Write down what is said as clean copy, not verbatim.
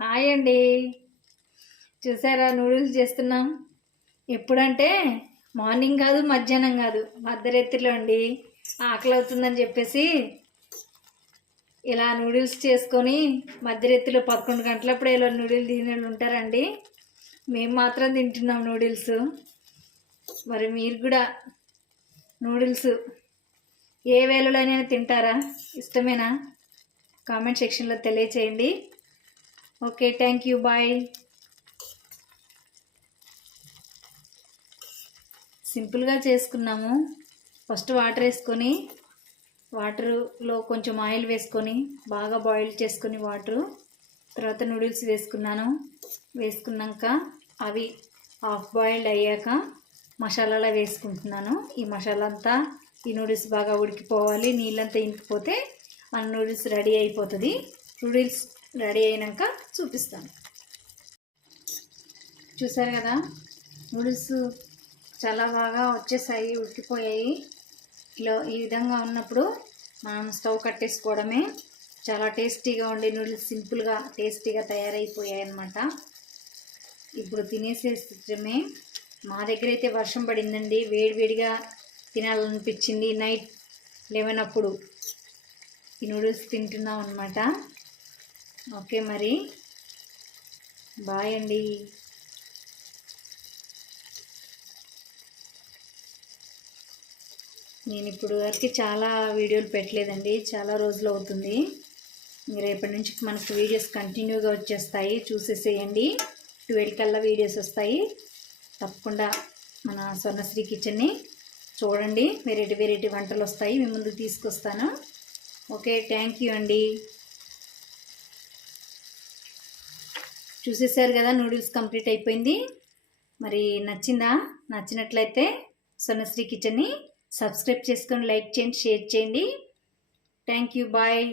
Hi అండి. చూసారా noodles చేస్తున్నాం. ఎప్పుడంటే మార్నింగ్ కాదు, మధ్యాహ్నం కాదు, మధ్యరాత్రిలో అండి. ఆకలి అవుతుందని చెప్పేసి ఇలా నూడిల్స్ చేసుకొని మధ్యరాత్రిలో 11 గంటలప్పుడు ఇలా నూడిల్స్ తినే ఉంటారండి. మేము మాత్రం తింటున్నాం నూడిల్స్. మరి మీరు కూడా నూడిల్స్ ఏ వేళలోనైనా తింటారా? ఇష్టమేనా? కామెంట్ సెక్షన్లో తెలియచేయండి. Okay, thank you, bye. సింపుల్గా చేసుకున్నాము. ఫస్ట్ వాటర్ వేసుకొని, వాటర్లో కొంచెం ఆయిల్ వేసుకొని బాగా బాయిల్ చేసుకొని తర్వాత నూడిల్స్ వేసుకున్నాక అవి హాఫ్ బాయిల్డ్ అయ్యాక మసాలాలో వేసుకుంటున్నాను. ఈ మసాలా అంతా ఈ నూడిల్స్ బాగా ఉడికిపోవాలి. నీళ్ళంతా ఇంకిపోతే మన నూడిల్స్ రెడీ అయిపోతుంది. నూడిల్స్ రెడీ అయినాక చూపిస్తాను. చూసారు కదా, నూడిల్స్ చాలా బాగా వచ్చేసాయి, ఉడికిపోయాయి. ఈ విధంగా ఉన్నప్పుడు మనం స్టవ్ కట్టేసుకోవడమే. చాలా టేస్టీగా ఉండే నూడిల్స్ సింపుల్గా టేస్టీగా తయారైపోయాయి అన్నమాట. ఇప్పుడు తినేసేమే. మా దగ్గర అయితే వర్షం పడిందండి, వేడివేడిగా తినాలనిపించింది. నైట్ 11 అప్పుడు ఈ నూడిల్స్ తింటున్నాం అన్నమాట. ఓకే, మరి బాయ్ అండి. నేను ఇప్పుడు వరకు చాలా వీడియోలు పెట్టలేదండి, చాలా రోజులు అవుతుంది. రేపటి నుంచి మనకు వీడియోస్ కంటిన్యూగా వచ్చేస్తాయి, చూసేసేయండి. 12 కల్లా వీడియోస్ వస్తాయి. తప్పకుండా మన స్వర్ణశ్రీ కిచెన్ని చూడండి. వెరైటీ వంటలు వస్తాయి, మీ ముందుకు తీసుకొస్తాను. ఓకే, థ్యాంక్ యూ అండి. చూసేసారు కదా, నూడిల్స్ కంప్లీట్ అయిపోయింది. మరి నచ్చినట్లయితే స్వర్ణశ్రీ కిచెన్ని సబ్స్క్రైబ్ చేసుకొని లైక్ చేయండి, షేర్ చేయండి. Thank you, bye.